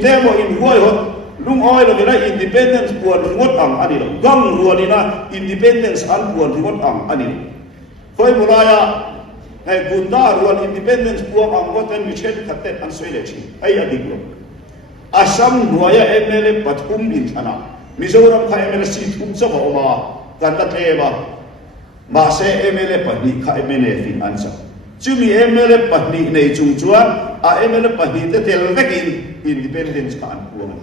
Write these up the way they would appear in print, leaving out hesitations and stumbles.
te mo in huai hot lung oi lo vela independence puan ngot ang ani lo gang ruanina independence an puan ngot ang ani khoi mulaya ai gunda ruan independence puan ang ngot an mi chen khatet an soile chi ai adik lo asam nuaya MLA pathum in thana Mizoram kha MLA si thum cha ba oma kan la theba ma se MLA pahni kha MLA fin ansa chumi MLA pahni nei chung chuan a MLA pahni te tel vekin independence kan puan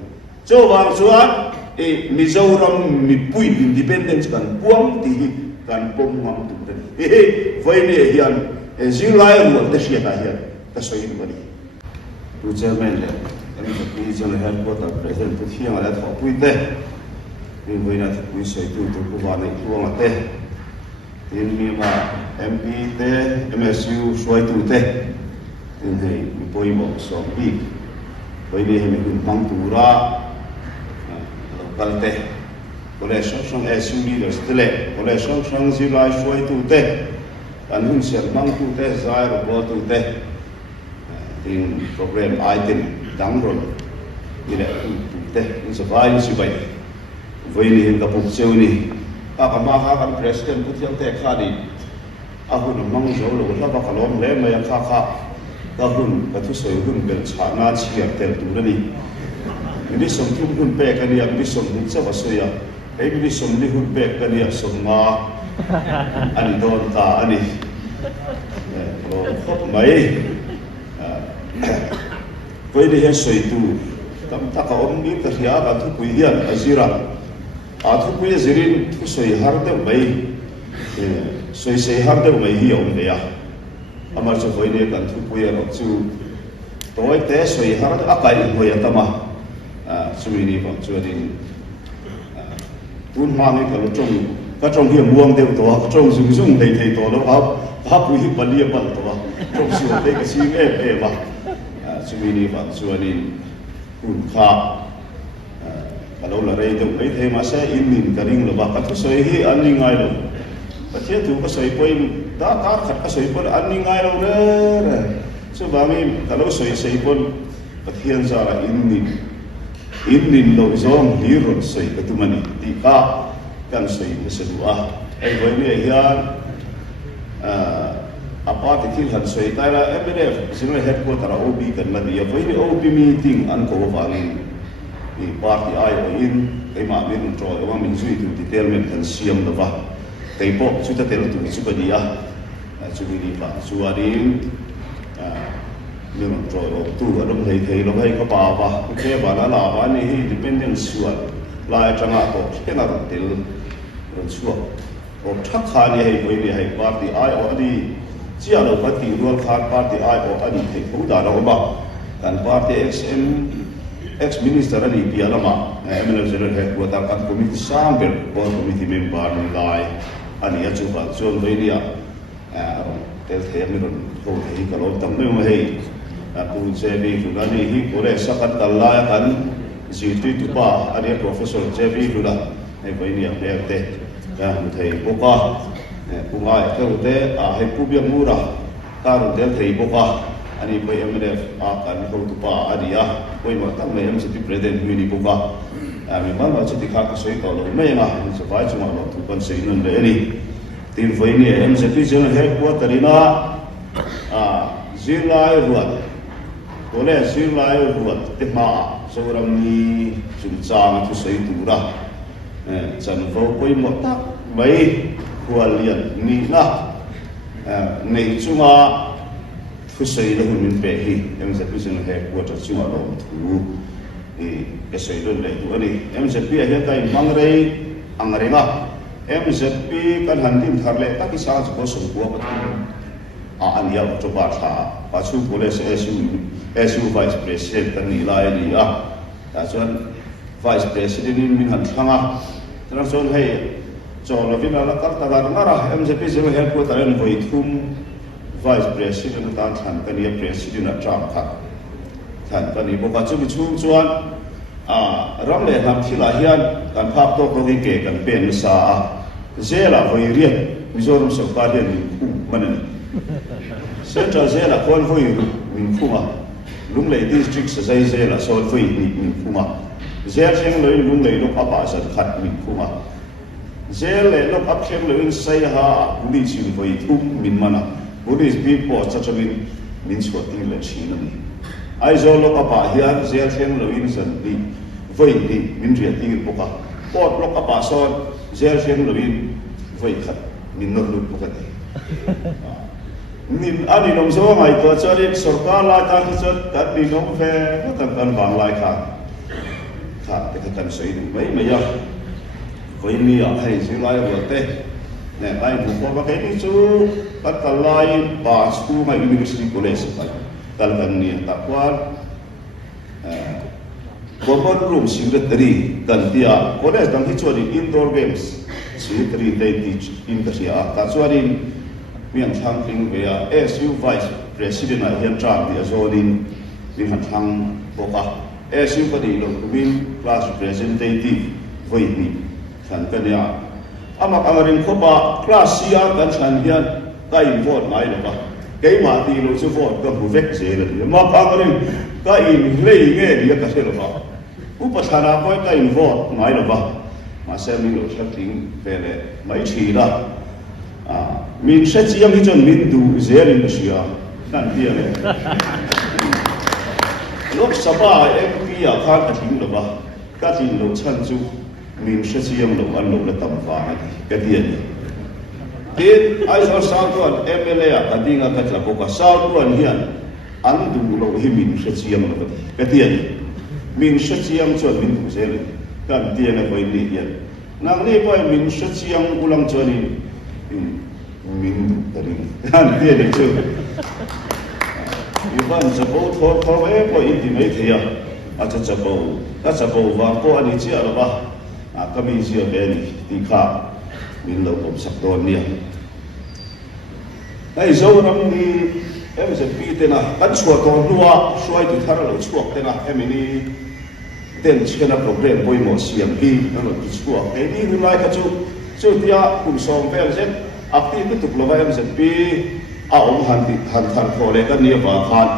cho wang chuan e Mizoram mi pui independence kan puang ti kan pom mang tu den he voi ne hian e zilai ru te sia ta hian ta soi ni bani tu chairman le ani ta pi jol headquarter president tu thiang ala tho pui te ni voi na pui soi tu ku wa nei tu ang te tin mi ma MP te MSU soi tu te tin hei mi poi mo so bi voi ne he mi kun mang tu ra kalte kole song SU leaders tele kole song zilai soi tu te kan hun ser mang tu te zai ro tu te tin program item dang ron ni le tu te in survive si bai voi ni hin ka pu cheu ni a ka ma ka kan president ku thiang te kha di a hun mang zo lo la ba ka lom le ma ya kha ka hun ka thu soi hun bel cha na chhia tel tu ni ini som tu hun pe kan ya ini som ni cha ba so ya ai ini som ni hun pe kan ya som ma ani don ta ani lo khop mai với đi hết sợi tu tam ta có ông biết ta hiểu là thu quý hiền azira thu quý azirin thu sợi har đâu mấy sợi har đâu mấy hiểu đấy à ama cho với đi cần thu quý là chú tối té sợi har đâu cái hồi à tama chú đi vào chú đi tuôn hoa này cái trong hiểm buông đều tổ trong dùng thầy tổ nó hấp quý bận đi bận tổ trong sửa đây cái gì em mà Sumini Van Suanin Kunka kalau larai tu mai the masa in karing lo ba ka soi hi an ni ngai lo pa thia tu ka soi poi da ka khat ka soi poi an ni ngai lo re so ba mi kalau soi poi pa thian za la in ni lo zong hi ro soi ka tu mani ti ka kan soi ni se dua ai voi ni hian apa tikil han soi tai la MDF sino headquarter OB kan la dia voi ni OB meeting an ko wangin ni party ai o in kai ma min tro wa min zui tu detailment kan siam da ba kai po chu ta tel tu chu ba dia chu ni ba chu adin min tro tu adom thei lo hai ka pa ba ke ba la ba ni independence suat lai changa ko ke na tel ron chu o thak kha ni hai voi ni hai party ai o adi chia lo party rual khan party ai o ani thei ko da ro ba kan party ex minister ani pia lama MLA general headquarter kan committee samber board committee member ni lai ani achu ba chon velia tel the mi ron ho thei ka lo tam me hei pu jb fulani hi kore sakat kala kan ziti tu pa ani professor jb fula ai velia te ka thei boka pungai te a he pubia mura taru tel thei boka ani poi MDF a kan ko tu pa adia poi ma tam me am siti president hu ni boka mi ma ma siti kha ka soi to lo me nga so vai chuma lo tu kan sei nan le ni tin voi ni am siti general headquarter ina zilai ruat kole zilai ruat te ma Zoram Ni chung chang tu sei tu ra chan vo poi mo tak mai Khuallian Ni na nei chunga thusawi lo min pe hi em se pi sin he quarter chunga lo thu e sei lo le tu ani em se pi he kai mangrei angrenga em se pi kan handin tharle ta ki sa ko so ko pa an ya to ba tha pa chu police SU vice president ni lai ni ta chuan vice president min han thanga tran son hei cho lo vina la karta ga ngara em se pi se he quarter en voi thum vice president ta than kan ya president atram kha than kan ni boka chu chu chuan ram le ham thila hian kan phap to ko ke kan pen sa zela voi riat Mizoram sarkar hian ni khu manan central zela kon voi min khu ma lung lei district sa zai zai la so foi ni min khuma zel cheng loi lung lei lok apa sa khat min khuma zel le lok ap cheng loi sai ha police in voi thum min mana police people such a min swating le china ni ai zo lok apa hian zel cheng loi san ni voi ni min ria ti poka pot lok apa so zel cheng loi voi khat min no lu poka ni min ani nom zo mai to charin sarkar la ta chot kat ni nom fe kan wang lai kha te kan sei du mai mai ya koi ni ya hai si lai ro te ne ai bu ko ba kai ni chu pat lai ba school mai university college pa tal kan ni ta kwal common room secretary kan dia college dang hi chori indoor games secretary they teach in the sia ta chori mian thang ting ve a SU vice president a hian tram dia zonin min han thang boka SU padi lo min class representative voi ni than kan ya amak angarin khopa class sia kan than hian kai vote mai lo ba kai ma ti lo su vote ka bu vek se le ma angarin ka in lei nge dia ka se lo ba upasana poi kai vote mai lo ba ma se mi lo thak ting ve le mai chi la min sẽ chiang hi chon min du zerin sia kan tia le lok sabha MP a khan a thing lo ba ka tin lo chan chu min sẽ chiang lo an lo la tam fa ka tia ni tin ai so sang tuan MLA a ka dinga ka tla ko ka sau tuan hian an du lo hi min sẽ chiang lo ka tia ni min sẽ chiang chon min du zerin kan tia na koi ni hian nang ni poi min sẽ chiang ulang choni min tari han dia de chu iban chabo thor e po in ti mai thia a cha chabo wa ko ani chi ala ba a kami sia be ni ti kha min lo kom sak don ni ai Zoram Ni em se pi te na kan chua to lua suai ti thar lo chuak te na em ni ten chena program boy mo siam hi no ti chuak e ni hu lai ka chu tia kum som vel zen akti tu tuk lova em zep pi a om han khole kan ni wa khan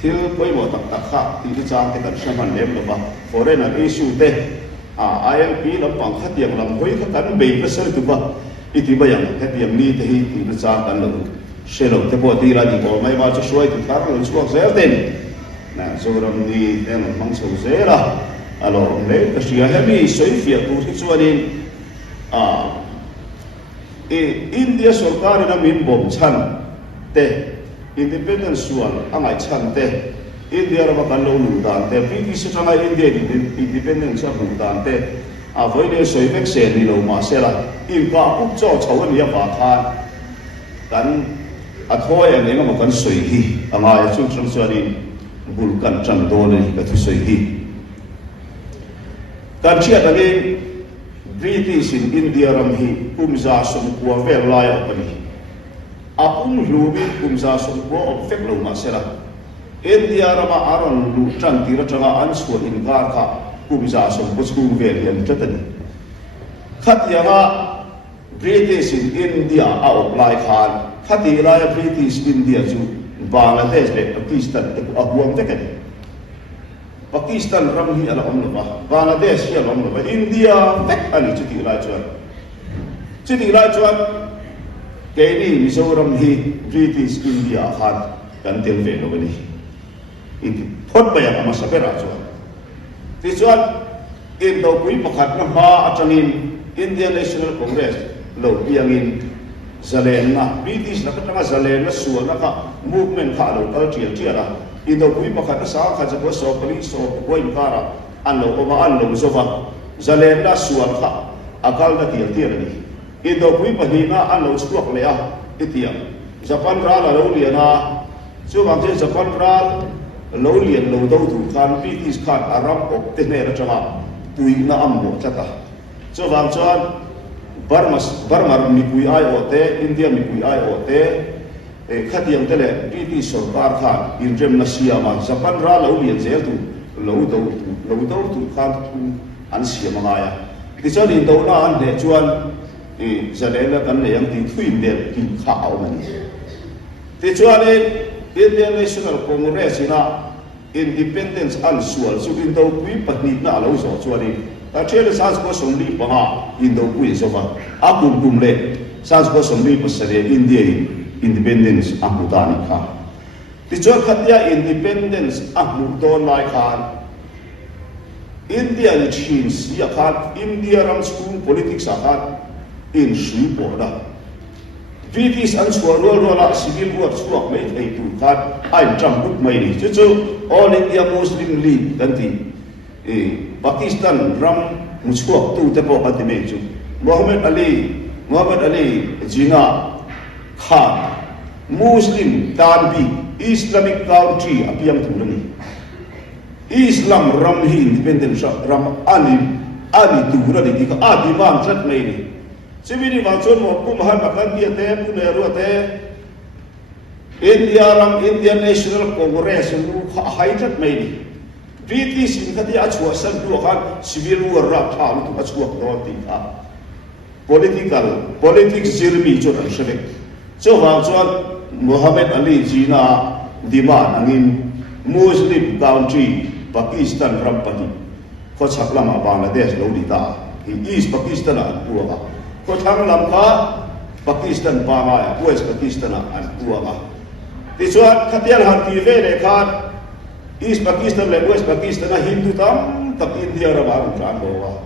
thil poi mo tak kha ti tu chang te kan shaman lem lova foreign an issue te ILP lam pang khat yang lam hoi kha kan be ka sel tu ba iti ba yang khat yang ni te hi ti tu chang kan lo shelo te po ti ra di ko mai ma chu suai ti thar lo chuak zel ten na Zoram Ni em mang so zela alo le ka sia hemi soi fia tu hi chuanin India sarkar na min bom chan te independence sual angai chan te India ra kan lo lu dan te British tanga India independence sa lu dan te a voi le soi mek se ni lo ma se la in ka pu cho chau ni ya ba khan kan a thoi an le ma kan soi hi anga chu chung chani bul kan chang do le ka thu soi hi kan chia ta ni British in India ram hi kumza som kwa vel lai opani apun rubi kumza som kwa op fek lo ma sela India rama aron lu tran tira tanga an swa in gar kha kumza som ko sku vel yan tatani khat yama British in India a op lai khan khati lai British India chu Bangladesh le Pakistan te a huam tekani Pakistan ram hi ala om lova Bangladesh hi ala om lova India tek ani chuti lai chuan ke ni Mizoram hi British India khan kan tel ve lo ni in phot ba yang ama sabera chuan ti chuan in do pui pakhat na ma atangin Indian National Congress lo piangin zalen na British na katanga zalen na suwa na ka movement kha lo kal tia ra Indo pui pakhat na sa kha jabo so police so boy kara an lo ko ma an lo zova zalen la suan kha akal na tia ni Indo pui pahina an lo stuak le a itiam Japan ra la lo liana chu bang je Japan ra lo lian lo do tu kan British khan aram ok te ne ra chama pui na am mo chata chu bang chuan Burma mi pui ai ote India mi pui ai ote khatiang tele British sarkar khan in rem na siama Japan ra lo lian zel tu lo do tu khan an siama nga ya ti chon in do na an de chuan zalela kan le yang ti thui de kin kha au mani ti chuan Indian National Congress ina independence an sual su indo pui pahni na lo zo chuani ta thele sans ko somli panga indo pui so ba akum kum le sans ko somli pasare india independence amudani kha ti cho khatia independence amudon lai khan india ni chin sia khat india ram school politics khat in sui boda British an sual rola civil war chuak mai thei tu khat ai jam book mai ni chu all india muslim league kanti pakistan ram muchuak tu te po atime chu muhammad ali jina khan muslim tanbi islamic country apiam thulani islam ram hi independence ram ani tu rani ki ka adi man chat mai ni Sibini wangchon mo kumahan makan dia te puneru te India ram Indian National Congress lu haitat mai ni British in khati achwa san du khan civil war ra tha lu achwa do ti a politics zirmi cho ran shele cho wangchon Muhammad Ali jina demand angin Muslim country Pakistan ram pani ko chaklama Bangladesh lo di ta East Pakistan an puwa ko thang lam kha Pakistan pa ma West Pakistan an puwa ti chuan khatial han ti ve le khan East Pakistan le West Pakistan Hindu tam tak India ra ban tran ho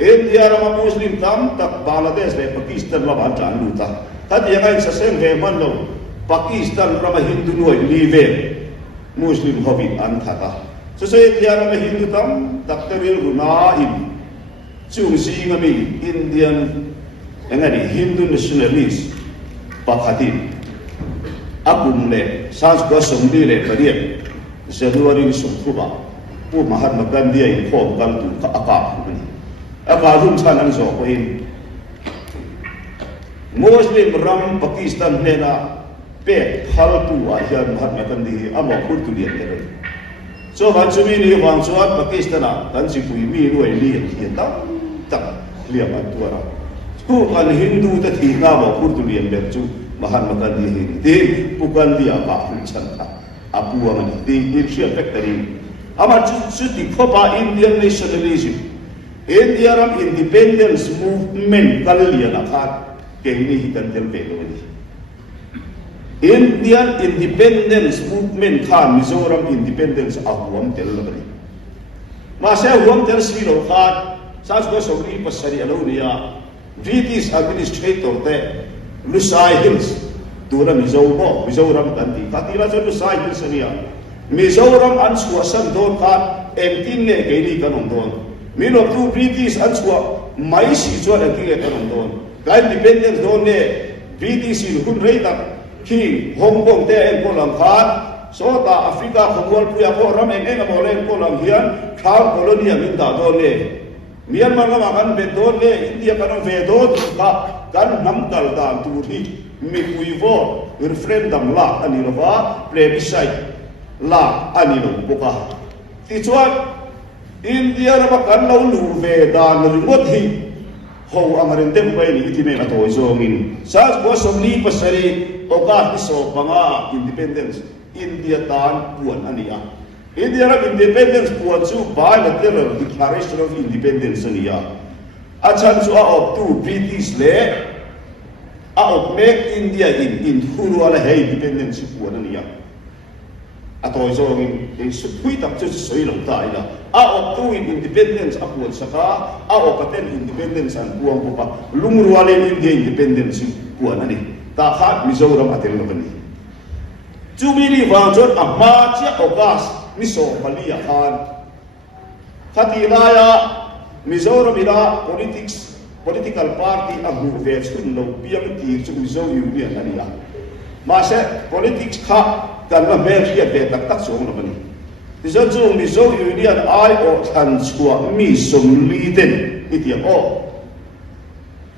India ra Muslim tam tak Bangladesh le Pakistan la ban tran lu ta khati ngai sa sem ve man lo Pakistan ra Hindu noi li ve Muslim hobi an thata so India ra Hindu tam tak teril runa in chung si ngami Indian engani Hindu nationalist pakhatin akum le sans ko somdi le pariat January sumpuba pu Mahatma Gandhi ai khom kan tu ka aka ni aka rum chan an zo ko in Muslim ram Pakistan nena pe phal tu wa hian Mahatma Gandhi amo khur tu lian le so ba chumi ni wang chuat Pakistan kan si pui mi ruai li hian tak liam an tu ra ku an Hindu ta thi na ba khur tu lian le chu Mahatma Gandhi hi ti pukan dia ba hu chan ta apuang ni ti in factory ama chu ti khopa Indian nationalism India ram independence movement kallian akhat ke ni hi kan tel pe lo ni Indian independence movement khan Mizoram independence ahuam tel lo ni ma se ahuam tel sri lo khat sas ko sokri pasari alo niya British administrator te Lusai Hills Tura Mizoram kanti katila cho Lusai Hills niya Mizoram an suasan don khat emtin ne geni kanong don milo tu British an sua mai si cho la ki kanong don ka independence don ne British in hun rei tak ki Hong Kong te en ko lam khat so ta Africa khomwal puya ko ram en emaw le ko lam hian khang colonia min da don ne Myanmar la kan be don le India kan ve do ka kan nam kal da tu thi mi pui vo referendum la ani lo ba plebiscite la ani lo boka ti chuan India ra kan lo lu ve dan remote hi ho amarin tem pai ni ti me na to zongin sa ko somli pasari o ka so banga independence India tan puan ania India ra independence puan chu bilateral declaration of independence ania achan chu a of tu British le a of make India in huru ala hey independence puan ania atoy zongin in supui tak chu soi lo ta ila a of tu independence a puan saka a of paten independence an puan ko pa lumru ala India independence puan ani ta khat Mizoram atel lo ni Jubili wangjon amma chia ogas miso palia khan khatilaya Mizoram ila political party abu ve chun lo piam ti chu zo union ania ma se politics kha kan la me ria ve tak tak so no bani tizo chu mizo union ai o than chua mi som li den itiam o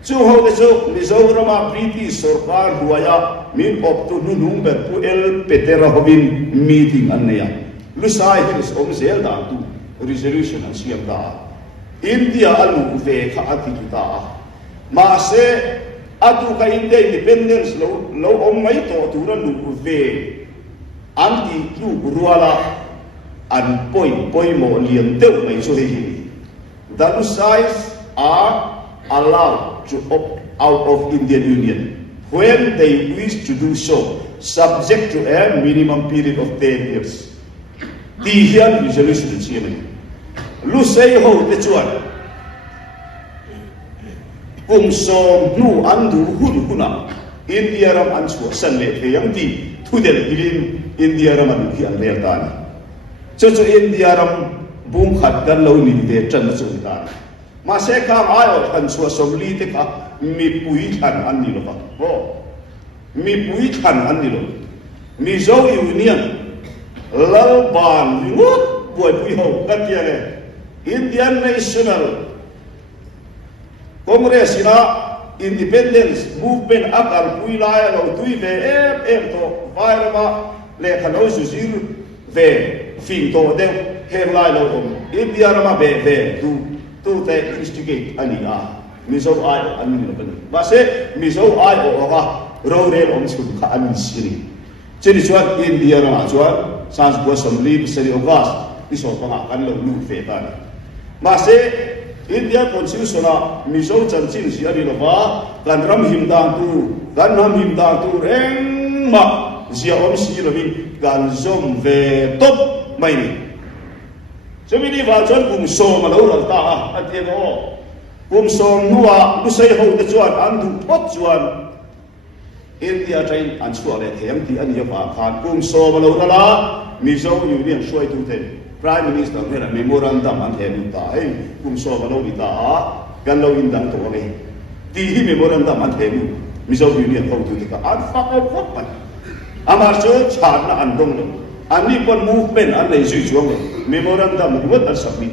chu ho de chu Mizoram a British sarkar huaya min op tu nung ber pu el petera hobin meeting anneya Lusai Hills om zel da tu resolution an siamna India alu ve kha ati ta ma se atu ka India independence lo om mai to tu ran lu ve anti tu ruala and point mo liang teu mai chu hi the Lusais are allowed to opt out of Indian Union when they wish to do so, subject to a minimum period of 10 years. Tihian resolution siamna. Lusai ho te chuan. Som nu andu huna. India ram ansu sanle te yang di tudel ilin India ram anu hi an le tan. Chu India ram bung khat kan lo ni te chan chu tan. Ma se ka ayo kan su som li te ka mi pui than an ni lo ba. Ho. Mi pui than an ni lo. Mizoram Union lal ban ngut pui pui ho kan tia le. Indian National Congress ina independence movement akal pui lai lo tui ve to vai ma le khalo su zir ve fin to de he lai lo India ma ve tu te instigate ani a mizo ai ani lo ban ba se mizo ai o ga ro re om su kha ani siri chini chuan India ma chuan sans bo assembly seri august iso pa kan lo lu fe ta ma se India Constitution Mizo Chanchin si ari lova kan ram himdang tu reng ma zia om si lovin kan zom ve top mai ni semini va chon kum so ma lo la ta atien o kum so nuwa lusai ho te chuan an du pot chuan India train an chuan le hem ti an ya fa khan kum so ma lo la Mizo Union shoi tu te Prime Minister mera memorandum an henu ta kum so ba lo ita gan lo indang to le ti hi memorandum an henu Mizoram Union ko tu ka an fa ko pa amar so chan na an dong lo ani pon movement an le zui chuang le memorandum ni wat an submit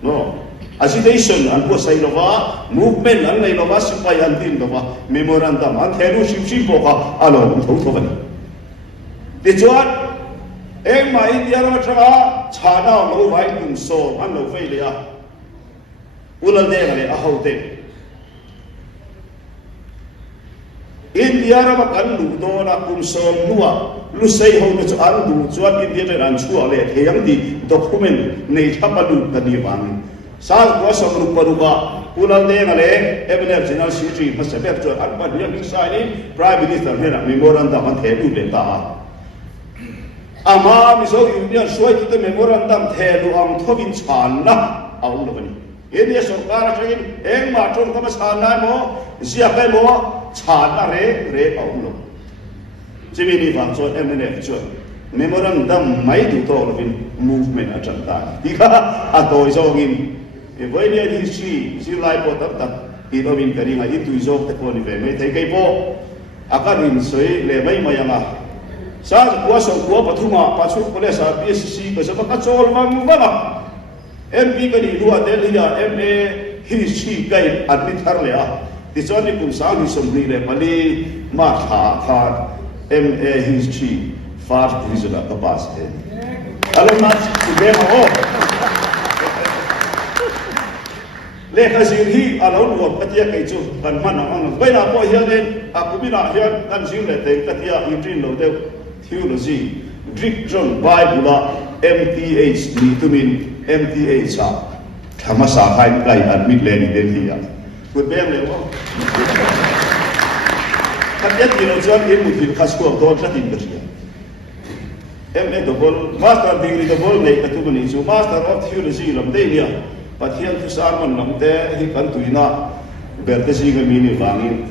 no agitation an ko sai lova movement an le lova sipai an tin lova memorandum an henu sim bo ka alo tho ban ti chuan em mà India nó cho nó trả nào lâu vài cùng số ăn lâu phê liền, ulan đen này à hậu tên India nó bắt ăn đủ đó là cùng số nua, lúc xây hậu để cho ăn đủ cho ăn India để ăn chua liền, thì yang đi document này thắp ăn đủ cái gì vàng, sáng có xong lúc bắt đầu ulan đen này em này general secretary phát sẽ biết cho ăn bắt những sai này prime minister này là memorandum ăn thế đủ để ta ama Mizoram Union shoi tu memorandum thelu am thovin chan na au lo bani India sarkar thain eng ma chon ka chan na mo zia kai mo chan na re au lo chimini van chon MNF chon memorandum mai du to lo bin movement a chan ta ti kha a toi zo ngin e voi ni hi si lai po tam tak i lo bin kari ma i tu zo te ko ni ve me thei kai po akarin soi le mai mayanga sa kuasa kuwa pathuma pachu kole sa PSC ko sa pakachol mang banga MP ka ni luwa Delhi ya MA history kai admit har le a ti choni kum sa ni somni le mali ma tha MA history first division ka pass hai alo na ku be ho le khazir hi alo wo patia kai chu ban man ang bai na ko hian den akumina hian kan jing le te patia intrin lo de theology Greek John Bible MTH ni tumin MTH sa thama sa khai kai admit le ni den hi ku beng le wo khat ni lo jon in mutin khasko to tlatin ka sia MA double master degree double nei ka tu ni chu master of theology lam de nia pathian tu sarman lam te hi kan tuina berte si ga mi ni wangin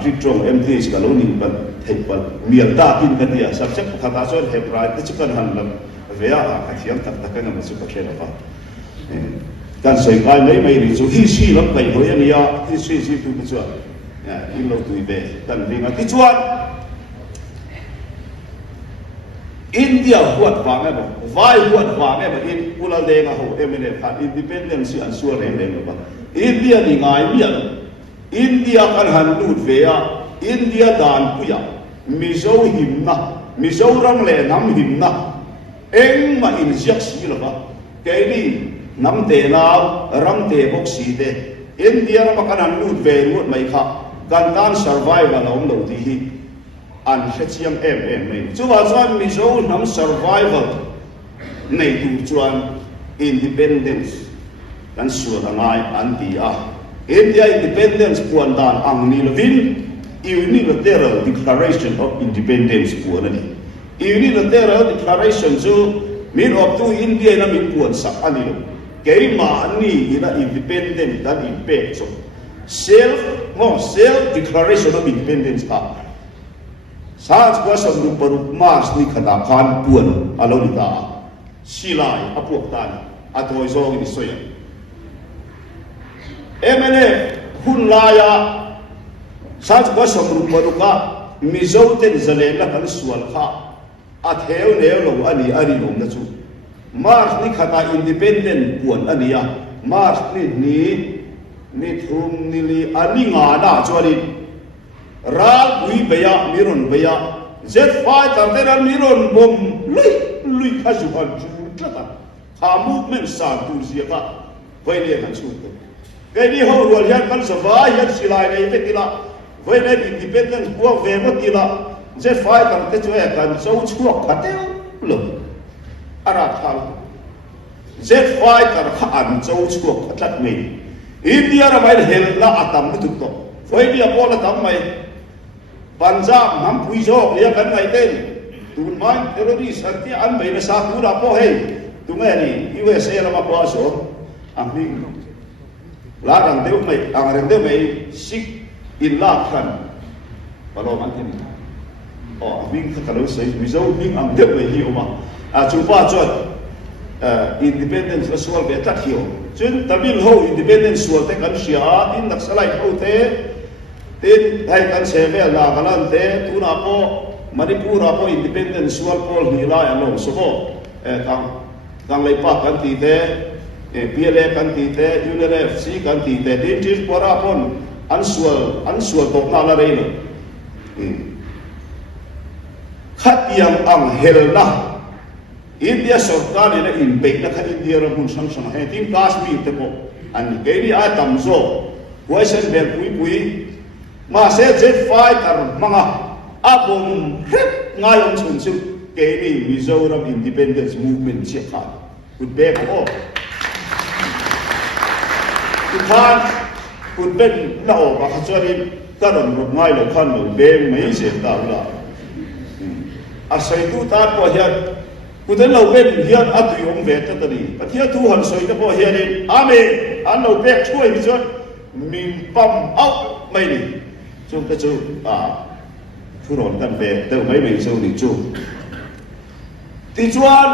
Greek John MTH ka lo ni ban thepal miata kin katia subject khata chon hebrai te chikan hanlam vea ka thiam tak tak na su ka khela pa kan sei kai mai ri chu hi si lam kai hoya ni ya hi si tu chu ya in lo tu be kan ringa ti chuan India huat wa me ba vai huat wa me ba in ula de nga ho emene kha independence an su re ba India ni ngai mi India kan han lut vea India dan puya Mizo himna Mizoram le nam himna eng ma in siak si lo ba ke ni nam te na ram te bok si de India ma kan lut ve ru mai kha kan tan survival om lo ti hi an hrechiam em mai chu wa chuan Mizo nam survival nei tu chuan independence kan suat angai antia India independence puan dan ang nilovin unilateral declaration of independence puan ani unilateral declaration so min of tu India na min puan sak anilo kay ma ani ina independent dan impact so self declaration of independence ka sa kwa sa grupo mas ni kadakan puan alo ni ta silai apuak tan atoy zo ni soya MNF hunlaya sa kwa sa grupo ka mizoten zalela kan sual ka at heu neo ani ari lom na chu Mars ni khata independent puan ania Mars ni thum nili ani nga na chwali ral ui beya miron beya z5 tarteran miron bom lui khasuhan chu tlata ha movement sa tu zia ka voile kan chu kai ni ho rual yan kan sawa yan silai nei te kila voile independent puak ve mo kila z5 tarte chu kan chhawpchhuah khateu lo ara thal Z5 tar khaan chhawpchhuah atlat mai India ra mai hel la atam tu to foi dia bola tam mai Punjab nam pui jo ya kan mai ten tun mai terrorist arti an mai na sa pura po hey tu mai ni USA la ma po so ang ni la rang deu mai ang rang deu mai sik in la khan palo man tin o wing ka lo sai mizo wing ang deu mai hi oma a chu pa chot independence la sual be tat hiyo chun tabil ho independence sual te kan sia in naksalai ho te tin hai kan seve la kalan te tuna po manipura po independence sual pol hi la ya lo so ko kang lai pa kan ti te PLA kan ti te UNFC kan ti te tin tis pora pon an sual to na la reino khat yang ang helna India sarkar ina impact na ka India ra mun sang sang hai tin Kashmir te ko an geni a tamzo question bel pui ma se jet fight ar manga abom rep ngayon chun chu geni Mizoram independence movement che kha could be ko could ben no ba khachari karon ro ngai lo khan lo be mai se ta la asai tu ta ko hian Kudan lau ben hian atu yong ve ta tani pathia tu han soi ta po hian in ame an lo bek chuai mi chon min pam au mai ni chu ta chu thu ron kan ve teu mai mai chu ni chu ti chuan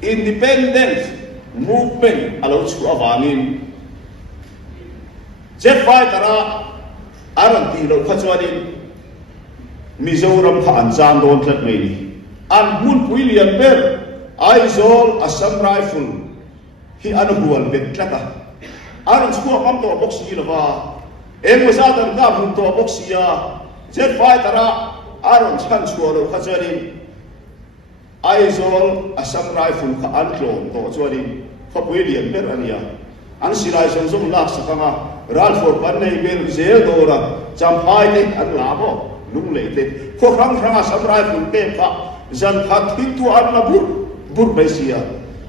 independent movement alo chu awangin jet fai tara aran ti lo kha chuan in Mizoram kha an chang don tlat mai ni an mun Khuallian ber aizol Assam rifle hi an hual bet tlaka aran skua kam to boxi lawa eng sa dan ka mun to boxia jet fight tara aran chan chualo khacharin aizol Assam rifle ka an klon to chuarin Khuallian ber ania an sirai som lak sakanga ral for ban nei ber zel dora champai te an labo lung le te kho rang Assam rifle te ka zan khat hin tu an la bur beisei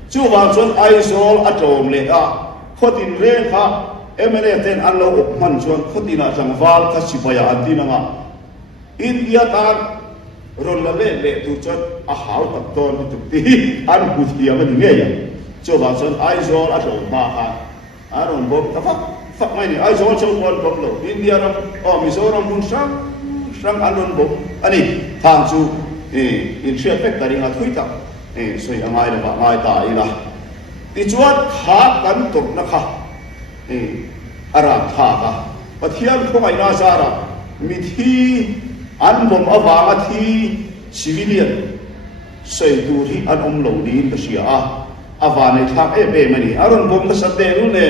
chu wa chon aizol atom le a khotin re kha MNA ten an lo ok man chon khotina jang wal kha sipaya antina nga India ta ron la le tu chon a hau tak ton tu ti an bu thia man nge ya chu wa chon aizol atom ma ha aron bom ta fak mai ni aizol chu bom bom lo India ram o Mizoram mun sang anon bom ani thang chu in share factory nga thuita soi angai la ba ngai ta ila ti chuan kha kan tok na kha ara tha ka pathian khomai na sara mi thi an bom awanga thi civilian sei tu hi an lo ni ta sia avane thak be mani aron bom ka sate nu ne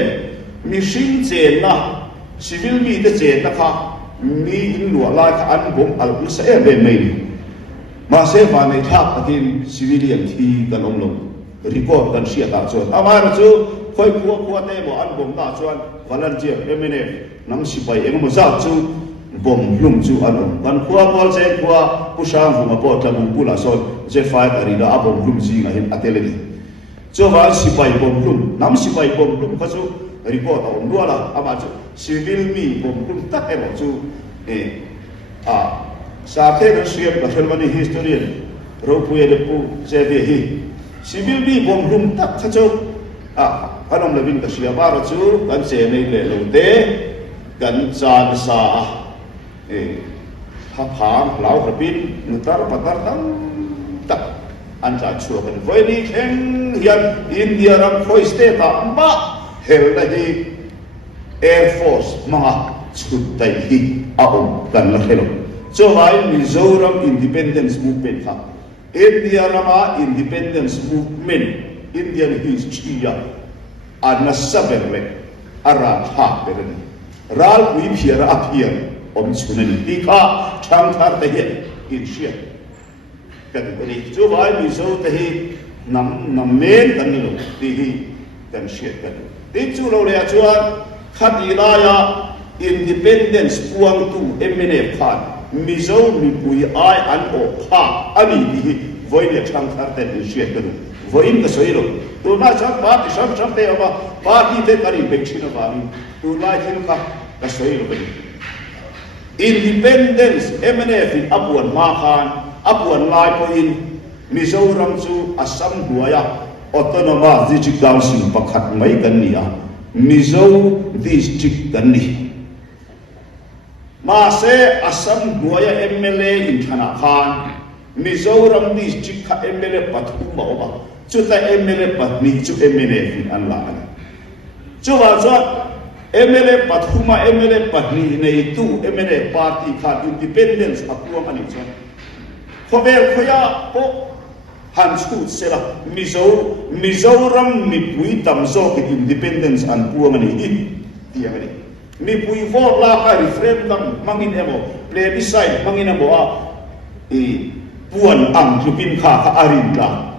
mi shin chen na civil mi te chen na kha mi in lo la kha an bom al sa be mai ma se va nei thak akin civilian thi kan lo report kan sia ta chuan amar chu khoi khuwa te bo an bom ta chuan volunteer MNF nang sipai eng mo za chu bom lum chu an kan khuwa bol chen khuwa pusang fu ma po ta bu pula so je fa ta ri da abom lum ji nga hin ateleni cho wa si pai bom lum nam si pai bom lum ka chu report on do la ama chu civil mi bom lum tak emaw chu sa the na siam ka felmani historian ro pu ye pu je ve hi civil mi bom lum tak ka chu anong labin ka siya para chu kan se nei le lo te kan chan sa hapang lau kapin nutar patar tam tak anja chua kan voi ni kheng hian India ram khoi state amba hel na hi air force mga chutai hi kan la helo so vai Mizoram independence movement ha India rama independence movement Indian history ana saberle ara ha beren ral wi phiara aphiar om chunani ti kha thang thar te hi in shia kan ni chu vai mi so te hi nam men kan lo ti hi kan shia kan ti chu lo le chuan khatilaya independence puang tu emene khan mizo mi pui ai an o kha ani ti voi le thang thar te in shia kan voin ka soilo tu na chak ba ti sam sam te ama party te kari bekchina ba mi tu lai thin ka soilo ba independence MNF in apuan ma khan apuan lai po in Mizoram chu Assam duaya autonomous district council pakhat mai kan nia Mizo district kan ni ma se Assam duaya MLA in thana khan Mizoram district ka MLA pathum ba ba chuta MLA patni chu MNF in an la chu wa MLA pathuma MLA patni nei tu MLA party kha independence akuam ani chu khober khoya po han chu sela Mizoram mi pui tamzo ki independence an puam ani hi tiang ani mi pui vote la ka referendum mangin emaw plebiscite mangin emaw puan ang lupin kha arin ka